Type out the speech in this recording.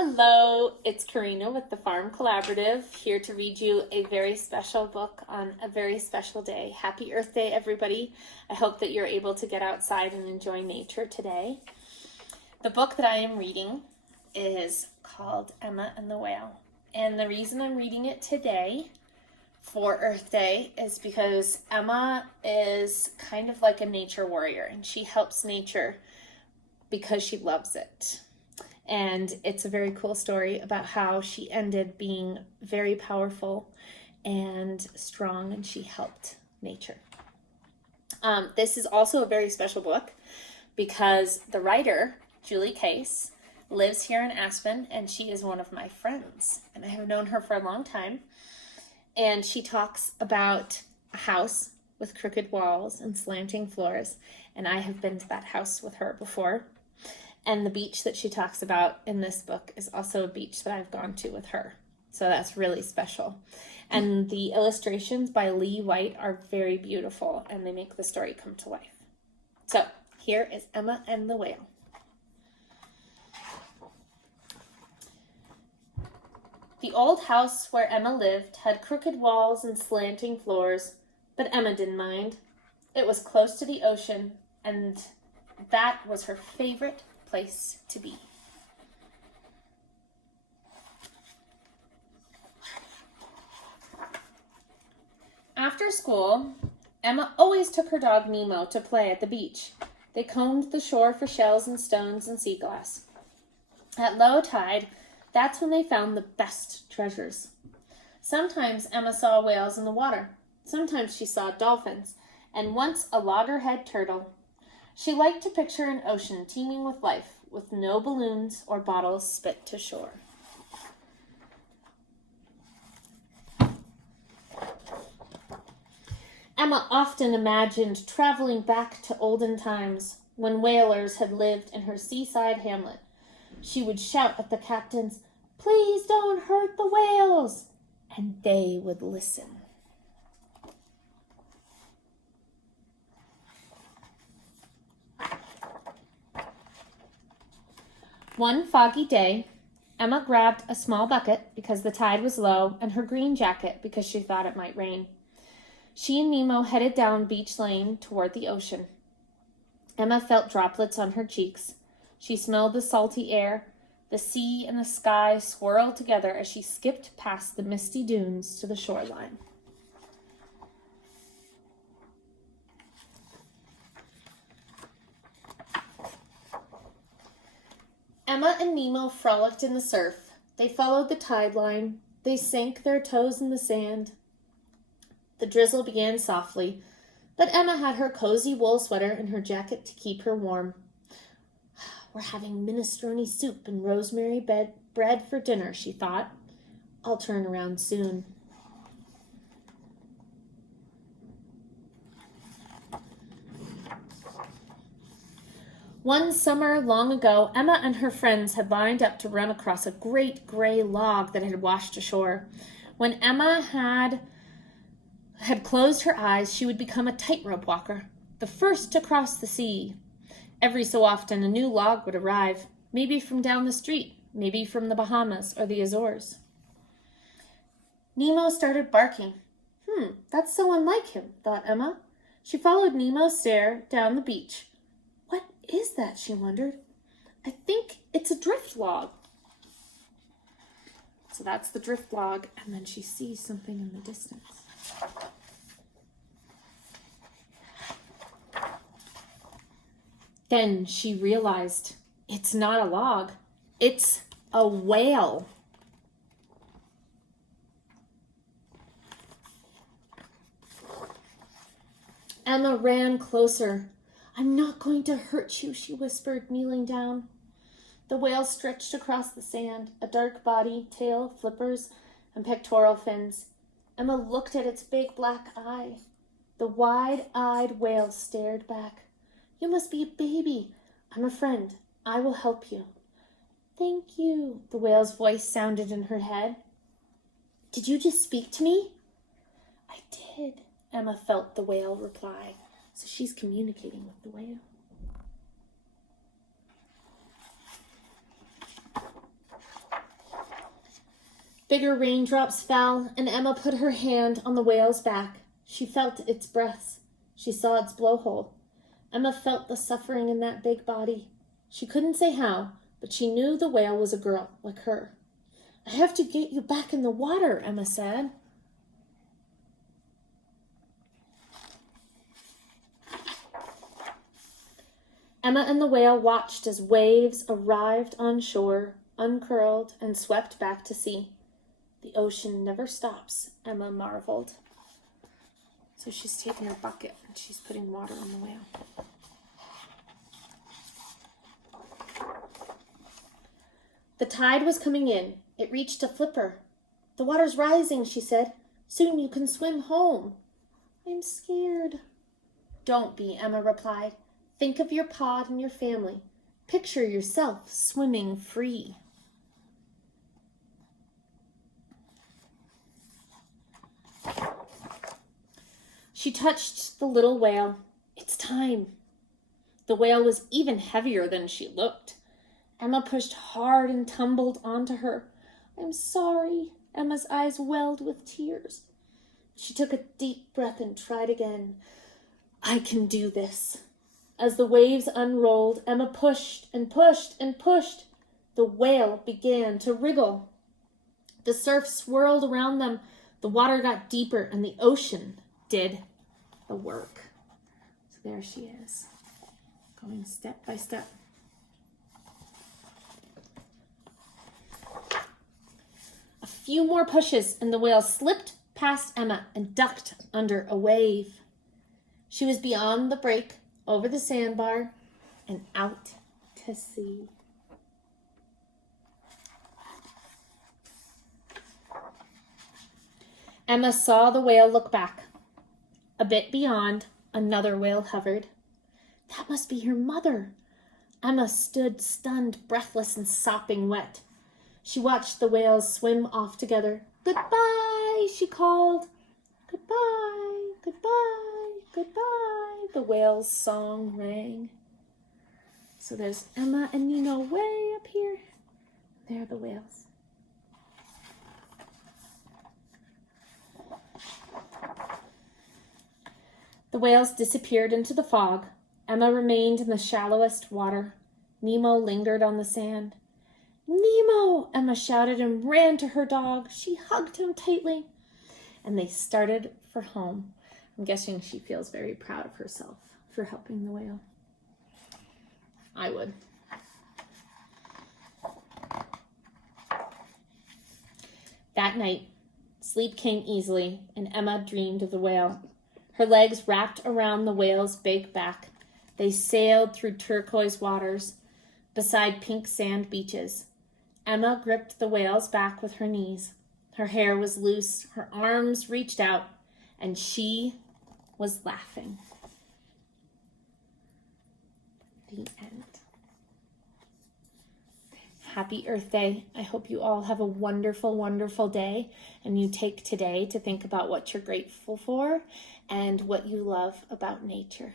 Hello, it's Corina with the Farm Collaborative, here to read you a very special book on a very special day. Happy Earth Day, everybody. I hope that you're able to get outside and enjoy nature today. The book that I am reading is called Emma and the Whale. And the reason I'm reading it today for Earth Day is because Emma is kind of like a nature warrior, and she helps nature because she loves it. And it's a very cool story about how she ended being very powerful and strong, and she helped nature. This is also a very special book because the writer, Julie Case, lives here in Aspen, and she is one of my friends. And I have known her for a long time. And she talks about a house with crooked walls and slanting floors. And I have been to that house with her before. And the beach that she talks about in this book is also a beach that I've gone to with her. So that's really special. And the illustrations by Lee White are very beautiful, and they make the story come to life. So here is Emma and the Whale. The old house where Emma lived had crooked walls and slanting floors, but Emma didn't mind. It was close to the ocean, and that was her favorite place to be. After school, Emma always took her dog Nemo to play at the beach. They combed the shore for shells and stones and sea glass. At low tide, that's when they found the best treasures. Sometimes Emma saw whales in the water. Sometimes she saw dolphins, and once a loggerhead turtle. She liked to picture an ocean teeming with life, with no balloons or bottles spit to shore. Emma often imagined traveling back to olden times when whalers had lived in her seaside hamlet. She would shout at the captains, "Please don't hurt the whales," and they would listen. One foggy day, Emma grabbed a small bucket because the tide was low and her green jacket because she thought it might rain. She and Nemo headed down Beach Lane toward the ocean. Emma felt droplets on her cheeks. She smelled the salty air. The sea and the sky swirled together as she skipped past the misty dunes to the shoreline. Emma and Nemo frolicked in the surf. They followed the tide line. They sank their toes in the sand. The drizzle began softly, but Emma had her cozy wool sweater and her jacket to keep her warm. "We're having minestrone soup and rosemary bread for dinner," she thought. "I'll turn around soon." One summer long ago, Emma and her friends had lined up to run across a great gray log that had washed ashore. When Emma had closed her eyes, she would become a tightrope walker, the first to cross the sea. Every so often, a new log would arrive, maybe from down the street, maybe from the Bahamas or the Azores. Nemo started barking. That's so unlike him, thought Emma. She followed Nemo's stare down the beach. What is that, she wondered. I think it's a drift log. So that's the drift log, and then she sees something in the distance. Then she realized it's not a log, it's a whale. Emma ran closer. "I'm not going to hurt you," she whispered, kneeling down. The whale stretched across the sand, a dark body, tail, flippers, and pectoral fins. Emma looked at its big black eye. The wide-eyed whale stared back. "You must be a baby. I'm a friend. I will help you." "Thank you," the whale's voice sounded in her head. "Did you just speak to me?" "I did," Emma felt the whale reply. So she's communicating with the whale. Bigger raindrops fell, and Emma put her hand on the whale's back. She felt its breaths. She saw its blowhole. Emma felt the suffering in that big body. She couldn't say how, but she knew the whale was a girl like her. "I have to get you back in the water," Emma said. Emma and the whale watched as waves arrived on shore, uncurled, and swept back to sea. "The ocean never stops," Emma marveled. So she's taking her bucket and she's putting water on the whale. The tide was coming in. It reached a flipper. "The water's rising," she said. "Soon you can swim home." "I'm scared." "Don't be," Emma replied. "Think of your pod and your family. Picture yourself swimming free." She touched the little whale. "It's time." The whale was even heavier than she looked. Emma pushed hard and tumbled onto her. "I'm sorry." Emma's eyes welled with tears. She took a deep breath and tried again. "I can do this." As the waves unrolled, Emma pushed and pushed and pushed. The whale began to wriggle. The surf swirled around them. The water got deeper, and the ocean did the work. So there she is, going step by step. A few more pushes, and the whale slipped past Emma and ducked under a wave. She was beyond the break, over the sandbar, and out to sea. Emma saw the whale look back. A bit beyond, another whale hovered. That must be her mother. Emma stood stunned, breathless, and sopping wet. She watched the whales swim off together. "Goodbye," she called. "Goodbye, goodbye, goodbye," the whale's song rang. So there's Emma and Nino way up here. There are the whales. The whales disappeared into the fog. Emma remained in the shallowest water. Nemo lingered on the sand. "Nemo!" Emma shouted and ran to her dog. She hugged him tightly, and they started for home. I'm guessing she feels very proud of herself for helping the whale. I would. That night, sleep came easily, and Emma dreamed of the whale. Her legs wrapped around the whale's big back. They sailed through turquoise waters, beside pink sand beaches. Emma gripped the whale's back with her knees. Her hair was loose, her arms reached out, and she was laughing. The end. Happy Earth Day. I hope you all have a wonderful, wonderful day, and you take today to think about what you're grateful for and what you love about nature.